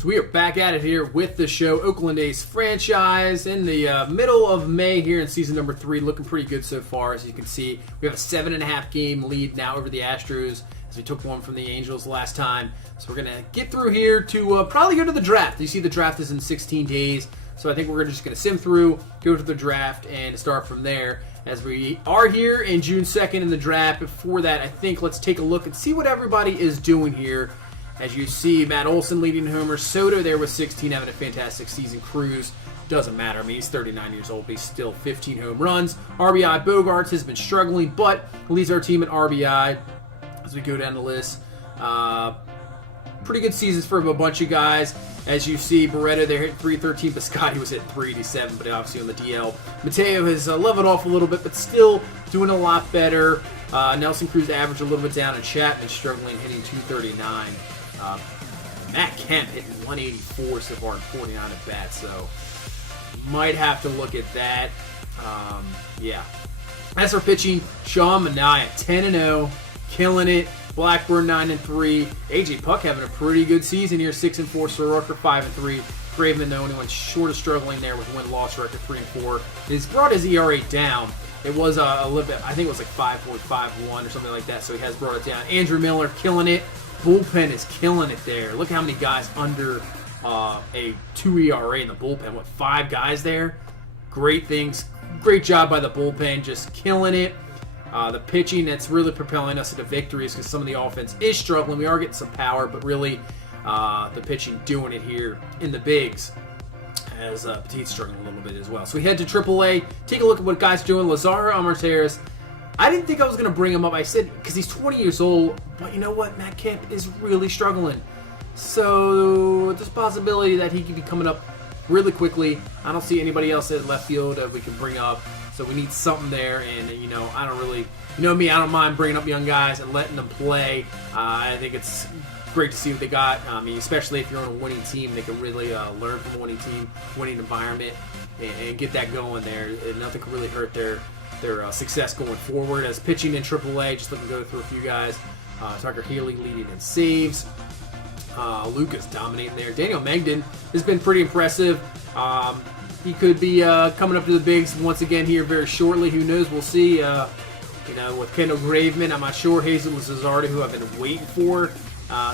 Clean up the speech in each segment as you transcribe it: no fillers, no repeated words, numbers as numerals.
So we are back at it here with the show. Oakland A's franchise in the middle of May here in season number 3. Looking pretty good so far. As you can see, we have a 7.5 game lead now over the Astros as we took one from the Angels last time. So we're going to get through here to probably go to the draft. You see the draft is in 16 days. So I think we're just going to sim through, go to the draft, and start from there. As we are here in June 2nd in the draft. Before that, I think let's take a look and see what everybody is doing here. As you see, Matt Olson leading homers. Soto there with 16, having a fantastic season. Cruz, doesn't matter. I mean, he's 39 years old, but he's still 15 home runs. RBI Bogarts has been struggling, but leads our team at RBI as we go down the list. Pretty good seasons for a bunch of guys. As you see, Barreto there hit 313, Piscotty was at 387, but obviously on the DL. Mateo has leveled off a little bit, but still doing a lot better. Nelson Cruz averaged a little bit down, and Chapman struggling, hitting 239. Matt Kemp hitting 184 so far in 49 at bats, so might have to look at that. Yeah. As for pitching, Sean Manaea 10-0, killing it. Blackburn 9-3. AJ Puck having a pretty good season here, 6-4. Soroka 5-3. Graveman, the only one short of struggling there with win-loss record 3-4. He's brought his ERA down. It was a little bit, I think it was like 5.4, 5.1 or something like that, so he has brought it down. Andrew Miller killing it. Bullpen is killing it there. Look how many guys under a 2 ERA in the bullpen. What, 5 guys there? Great things. Great job by the bullpen, just killing it. The pitching that's really propelling us into victories because some of the offense is struggling. We are getting some power, but really the pitching doing it here in the bigs as Petit's struggling a little bit as well. So we head to AAA, take a look at what guys are doing. Lazaro Amarteras. I didn't think I was going to bring him up. I said because he's 20 years old, but you know what? Matt Kemp is really struggling. So there's a possibility that he could be coming up really quickly. I don't see anybody else at left field that we can bring up. So we need something there, and I don't really, me, I don't mind bringing up young guys and letting them play. I think it's great to see what they got. I mean, especially if you're on a winning team, they can really learn from a winning team, winning environment, and get that going there. And nothing can really hurt their success going forward. As pitching in AAA, just looking to go through a few guys. Tucker Healy leading in saves. Lucas dominating there. Daniel Mengden has been pretty impressive. He could be coming up to the bigs once again here very shortly. Who knows? We'll see. With Kendall Graveman, I'm not sure. Hazel Luzardo, who I've been waiting for,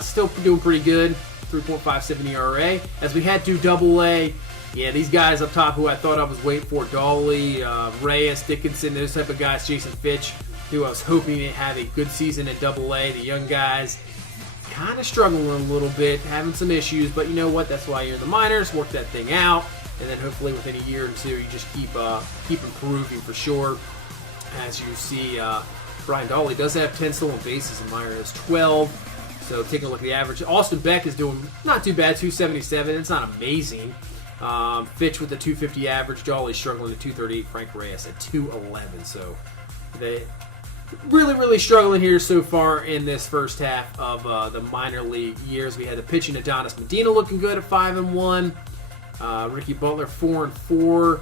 still doing pretty good. 3.57 ERA. As we head to AA, yeah, these guys up top who I thought I was waiting for: Dolly, Reyes, Dickinson, those type of guys. Jason Fitch, who I was hoping to have a good season at AA. The young guys kind of struggling a little bit, having some issues, but you know what? That's why you're in the minors. Work that thing out. And then hopefully within a year or two, you just keep improving for sure. As you see, Brian Dolly does have 10 stolen bases, and Meyer has 12. So taking a look at the average, Austin Beck is doing not too bad, 277. It's not amazing. Fitch with the 250 average. Dolly struggling at 238. Frank Reyes at 211. So they really struggling here so far in this first half of the minor league years. We had the pitching Adonis Medina looking good at 5-1. Ricky Butler 4-4.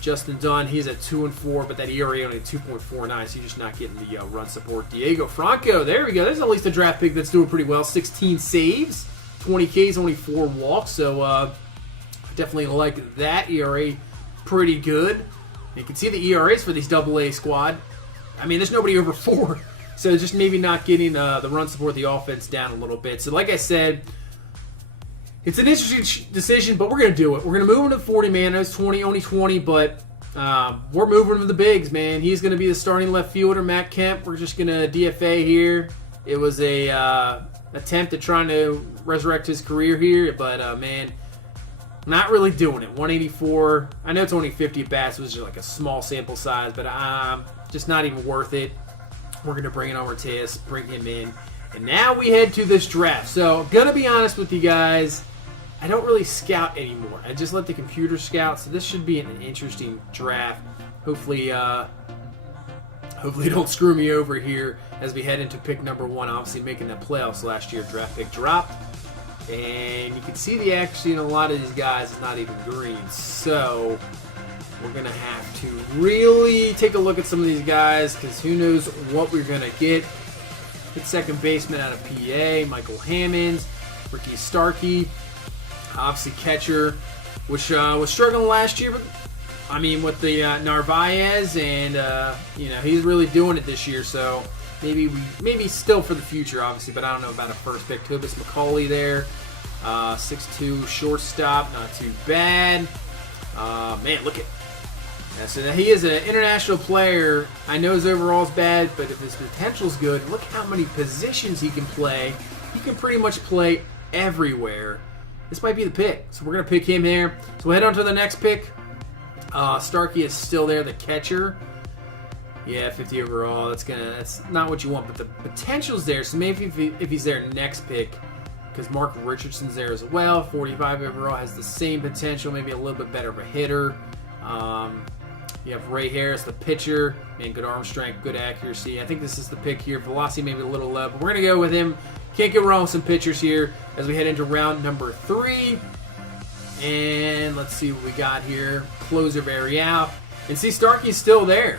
Justin Dunn, he's at 2-4, but that ERA only 2.49, so you're just not getting the run support. Diego Franco, there we go. There's at least a draft pick that's doing pretty well. 16 saves, 20 Ks, only 4 walks, so definitely like that. ERA pretty good. You can see the ERAs for these AA squad. I mean, there's nobody over 4, so just maybe not getting the run support, the offense down a little bit. So like I said, it's an interesting decision, but we're going to do it. We're going to move him to 40, man. It's 20, only 20, but we're moving him to the bigs, man. He's going to be the starting left fielder, Matt Kemp. We're just going to DFA here. It was a attempt at trying to resurrect his career here, but, man, not really doing it. 184. I know it's only 50 at bats. It was just like a small sample size, but just not even worth it. We're going to bring in Ortiz, bring him in. And now we head to this draft. So, I'm going to be honest with you guys. I don't really scout anymore. I just let the computer scout, so this should be an interesting draft. Hopefully don't screw me over here as we head into pick number 1. Obviously making the playoffs last year, draft pick dropped. And you can see the accuracy in a lot of these guys is not even green. So we're going to have to really take a look at some of these guys because who knows what we're going to get. Hit second baseman out of PA, Michael Hammonds, Ricky Starkey. obviously catcher, which was struggling last year, but I mean with the Narvaez, and he's really doing it this year. So maybe still for the future, obviously, but I don't know about a first pick. Tobis McCauley there, 6'2", shortstop, not too bad. Man, look at. Yeah, so he is an international player. I know his overall's bad, but if his potential's good, look how many positions he can play. He can pretty much play everywhere. This might be the pick. So we're going to pick him here. So we'll head on to the next pick. Starkey is still there, the catcher. Yeah, 50 overall. That's not what you want, but the potential's there. So maybe if he's there next pick, because Mark Richardson's there as well. 45 overall, has the same potential, maybe a little bit better of a hitter. You have Ray Harris, the pitcher, and good arm strength, good accuracy. I think this is the pick here. Velocity maybe a little low, but we're going to go with him. Can't go wrong with some pitchers here as we head into round number 3. And let's see what we got here. Closer very out. And see, Starkey's still there.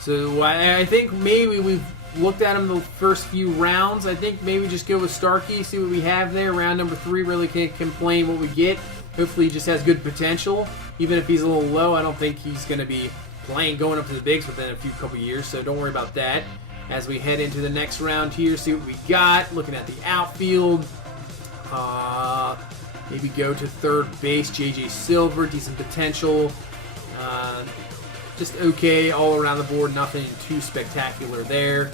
So I think maybe we've looked at him the first few rounds. I think maybe just go with Starkey, see what we have there. Round number 3, really can't complain what we get. Hopefully he just has good potential. Even if he's a little low, I don't think he's going to be playing going up to the bigs within a couple years, so don't worry about that. As we head into the next round here, see what we got. Looking at the outfield. Maybe go to third base. J.J. Silver, decent potential. Just okay all around the board. Nothing too spectacular there.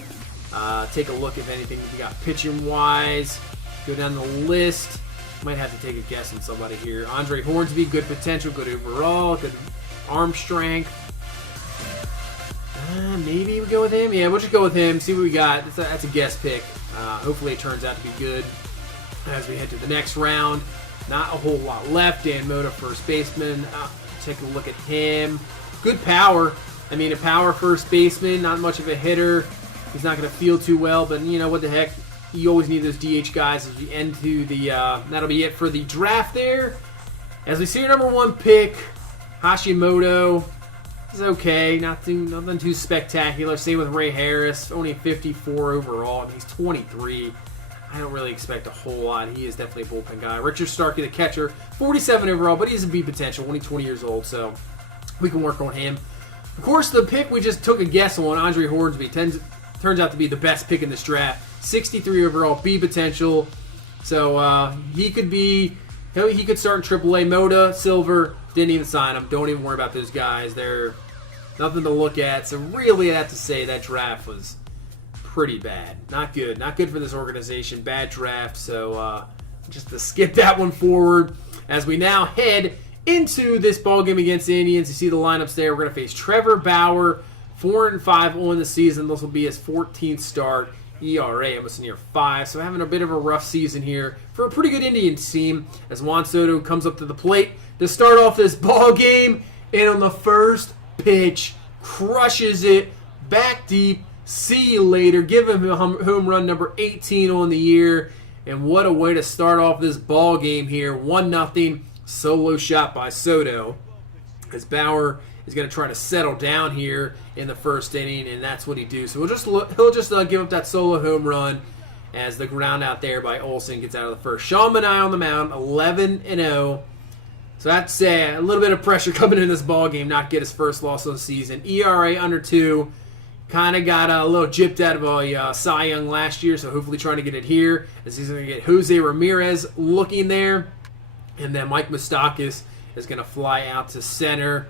Take a look if anything we got pitching-wise. Go down the list. Might have to take a guess on somebody here. Andre Hornsby, good potential, good overall, good arm strength. Maybe we go with him. Yeah, we'll just go with him. See what we got. That's a guess pick. Hopefully it turns out to be good. As we head to the next round, not a whole lot left. Dan Mota, first baseman. Take a look at him. Good power. I mean, a power first baseman. Not much of a hitter. He's not going to feel too well, but you know what the heck. You always need those DH guys as we end to the. That'll be it for the draft there. As we see your number 1 pick, Hashimoto is okay, nothing too spectacular. Same with Ray Harris, only 54 overall. I mean, he's 23. I don't really expect a whole lot. He is definitely a bullpen guy. Richard Starkey, the catcher, 47 overall, but he has a B potential, only 20 years old, so we can work on him. Of course, the pick we just took a guess on, Andre Hornsby, turns out to be the best pick in this draft. 63 overall, B potential. So he could start in AAA. Mota, Silver, didn't even sign him. Don't even worry about those guys. They're nothing to look at. So really, I have to say that draft was pretty bad. Not good. Not good for this organization. Bad draft. So just to skip that one forward. As we now head into this ball game against the Indians, you see the lineups there. We're going to face Trevor Bauer, 4-5 on the season. This will be his 14th start. ERA almost near 5, so having a bit of a rough season here for a pretty good Indians team as Juan Soto comes up to the plate to start off this ball game, and on the first pitch crushes it back deep. See you later. Give him home run number 18 on the year, and what a way to start off this ball game here. 1-0 solo shot by Soto as Bauer is going to try to settle down here in the first inning, and that's what he do. So he'll just give up that solo home run as the ground out there by Olsen gets out of the first. Sean Manaea on the mound, 11-0. So that's a little bit of pressure coming in this ball game, not get his first loss of the season. ERA under 2. Kind of got a little gypped out of a Cy Young last year, so hopefully trying to get it here as he's going to get Jose Ramirez looking there. And then Mike Moustakas is going to fly out to center.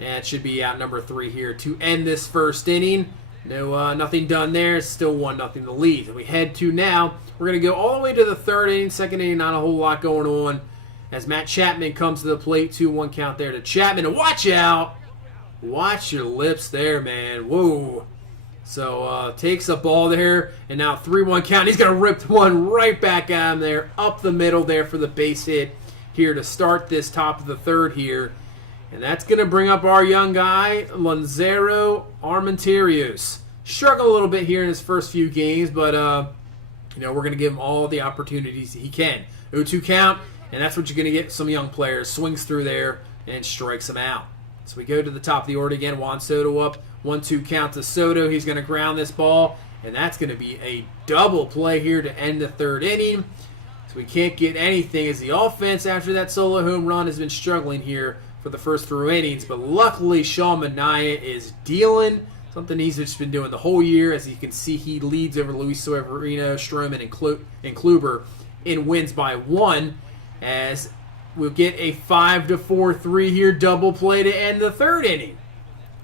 And it should be out number 3 here to end this first inning. No, nothing done there. It's still 1-0 the lead. And we head to now. We're going to go all the way to the third inning. Second inning, not a whole lot going on. As Matt Chapman comes to the plate. 2-1 count there to Chapman. And watch out. Watch your lips there, man. Whoa. So takes a ball there. And now 3-1 count. He's going to rip one right back at him there. Up the middle there for the base hit here to start this top of the third here. And that's going to bring up our young guy, Lanzaro Armenterios. Struggled a little bit here in his first few games, but we're going to give him all the opportunities he can. 0-2 count, and that's what you're going to get some young players. Swings through there and strikes him out. So we go to the top of the order again. Juan Soto up. 1-2 count to Soto. He's going to ground this ball, and that's going to be a double play here to end the third inning. So we can't get anything as the offense after that solo home run has been struggling here for the first 3 innings. But luckily, Sean Manaea is dealing something he's just been doing the whole year. As you can see, he leads over Luis Severino, Stroman, and Kluber in wins by 1. As we'll get a 5-4-3 here double play to end the 3rd inning.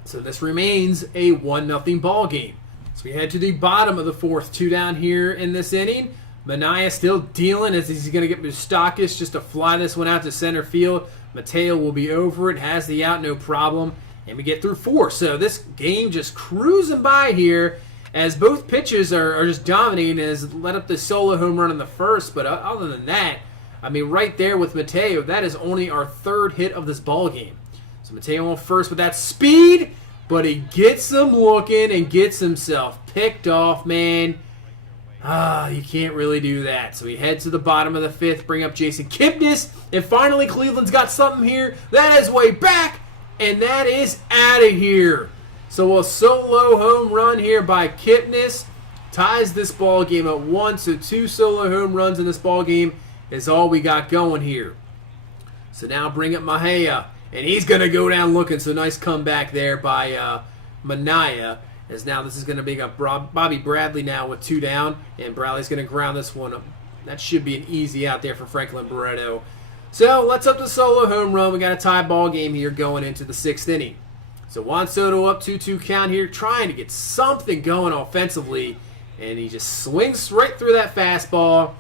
So this remains a 1-0 ball game. So we head to the bottom of the 4th, 2 down here in this inning. Manaea still dealing as he's going to get Moustakas just to fly this one out to center field. Mateo will be over it, has the out, no problem. And we get through 4. So this game just cruising by here as both pitches are just dominating, as let up the solo home run in the first. But other than that, I mean, right there with Mateo, that is only our 3rd hit of this ball game. So Mateo on first with that speed, but he gets him looking and gets himself picked off, man. You can't really do that. So we head to the bottom of the 5th, bring up Jason Kipnis, and finally Cleveland's got something here. That is way back, and that is out of here. So a solo home run here by Kipnis ties this ball game at 1. So 2 solo home runs in this ball game is all we got going here. So now bring up Mejia, and he's going to go down looking. So nice comeback there by Manaea. As now this is going to bring up Bobby Bradley now with 2 down. And Bradley's going to ground this one up. That should be an easy out there for Franklin Barreto. So let's up the solo home run. We got a tie ball game here going into the 6th inning. So Juan Soto up 2-2 count here, trying to get something going offensively. And he just swings right through that fastball.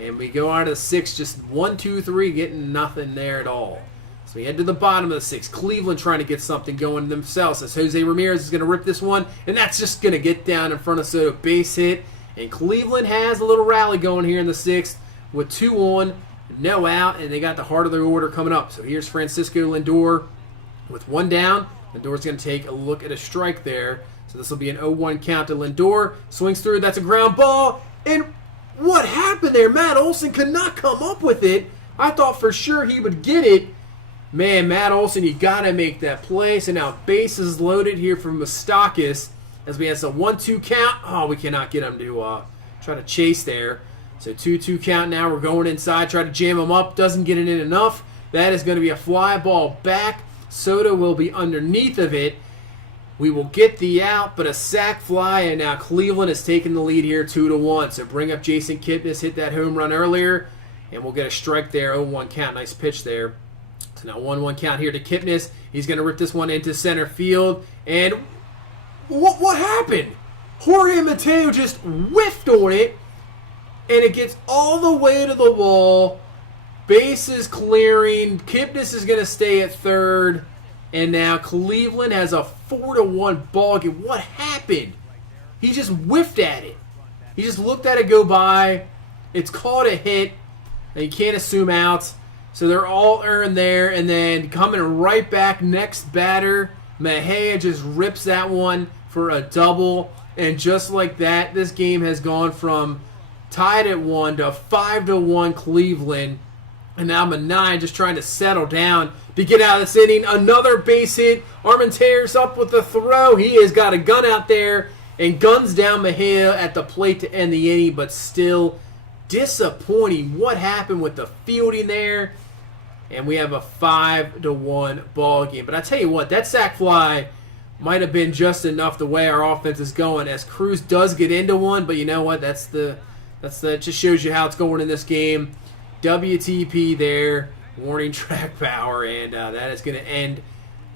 And we go out of the 6th, just 1-2-3, getting nothing there at all. So we head to the bottom of the 6th. Cleveland trying to get something going themselves as Jose Ramirez is going to rip this one. And that's just going to get down in front of Soto. Base hit. And Cleveland has a little rally going here in the 6th with 2 on, no out. And they got the heart of their order coming up. So here's Francisco Lindor with 1 down. Lindor's going to take a look at a strike there. So this will be an 0-1 count to Lindor. Swings through. That's a ground ball. And what happened there? Matt Olson could not come up with it. I thought for sure he would get it. Man, Matt Olson, you got to make that play. So now bases loaded here from Moustakas as we have some 1-2 count. Oh, we cannot get him to try to chase there. So 2-2 count now. We're going inside. Try to jam him up. Doesn't get it in enough. That is going to be a fly ball back. Soto will be underneath of it. We will get the out, but a sac fly, and now Cleveland has taken the lead here 2-1. So bring up Jason Kipnis, hit that home run earlier, and we'll get a strike there. 0-1 count. Nice pitch there. So now 1-1 count here to Kipnis. He's going to rip this one into center field. And what happened? Jorge Mateo just whiffed on it, and it gets all the way to the wall. Bases clearing. Kipnis is going to stay at 3rd. And now Cleveland has a 4-1 ball game. What happened? He just whiffed at it. He just looked at it go by. It's called a hit. And you can't assume outs. So they're all earned there. And then coming right back, next batter, Mejia just rips that one for a double. And just like that, this game has gone from tied at 1 to 5-1 Cleveland. And now Manaea just trying to settle down to get out of this inning. Another base hit. Armenteros up with the throw. He has got a gun out there and guns down Mejia at the plate to end the inning, but still disappointing. What happened with the fielding there? And we have a 5-1 ball game. But I tell you what, that sac fly might have been just enough the way our offense is going, as Cruz does get into one. But you know what? That just shows you how it's going in this game. WTP there, warning track power, and that is going to end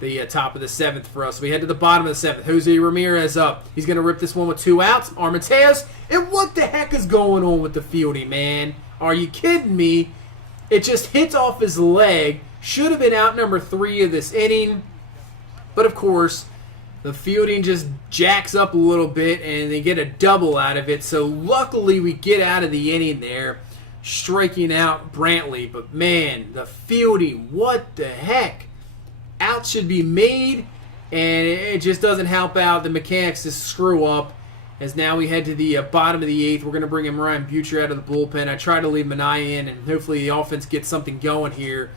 the top of the 7th for us. So we head to the bottom of the 7th. Jose Ramirez up. He's going to rip this one with 2 outs. Armenteros, and what the heck is going on with the fielding, man? Are you kidding me? It just hits off his leg. Should have been out number 3 of this inning. But, of course, the fielding just jacks up a little bit, and they get a double out of it. So, luckily, we get out of the inning there, striking out Brantley. But man, the fielding, what the heck? Out should be made, and it just doesn't help out the mechanics to screw up. As now we head to the bottom of the 8th. We're going to bring in Ryan Butcher out of the bullpen. I try to leave Manaea in, and hopefully the offense gets something going here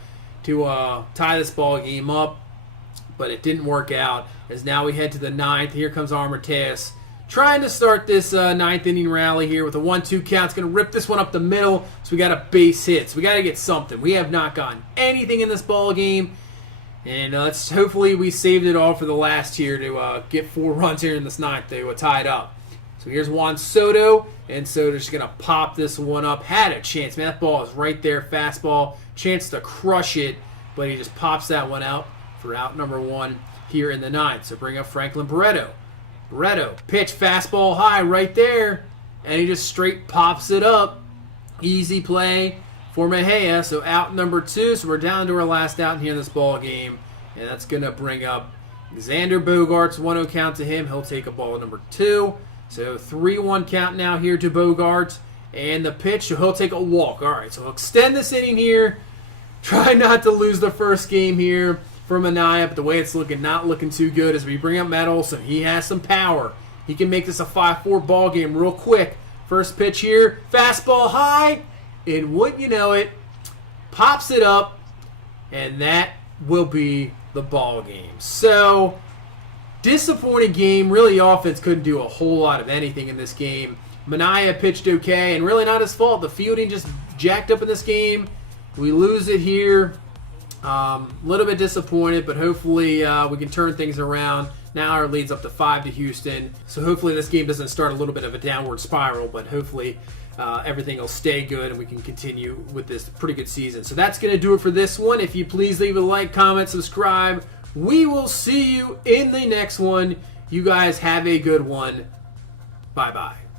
to tie this ball game up. But it didn't work out. As now we head to the 9th. Here comes Armenteros trying to start this ninth inning rally here with a 1-2 count. It's going to rip this one up the middle, so we got a base hit. So we got to get something. We have not gotten anything in this ball game, and hopefully we saved it all for the last here to get 4 runs here in this ninth to tie it up. So here's Juan Soto, and Soto's just going to pop this one up. Had a chance, man. That ball is right there, fastball. Chance to crush it, but he just pops that one out for out number 1 here in the ninth. So bring up Franklin Barreto. Barreto, pitch, fastball high right there, and he just straight pops it up. Easy play for Mejia. So out number 2, so we're down to our last out here in this ball game, and that's going to bring up Xander Bogaerts. 1-0 count to him. He'll take a ball at number 2. So 3-1 count now here to Bogaerts. And the pitch, so he'll take a walk. All right, so he'll extend this inning here. Try not to lose the first game here for Manaea, but the way it's looking, not looking too good as we bring up Matt Olson. He has some power. He can make this a 5-4 ball game real quick. First pitch here, fastball high, and wouldn't you know it, pops it up, and that will be the ball game. So, disappointing game. Really, offense couldn't do a whole lot of anything in this game. Manaea pitched okay, and really not his fault. The fielding just jacked up in this game. We lose it here. A little bit disappointed, but hopefully we can turn things around. Now our lead's up to 5 to Houston. So hopefully this game doesn't start a little bit of a downward spiral, but hopefully everything will stay good and we can continue with this pretty good season. So that's going to do it for this one. If you please leave a like, comment, subscribe. We will see you in the next one. You guys have a good one. Bye-bye.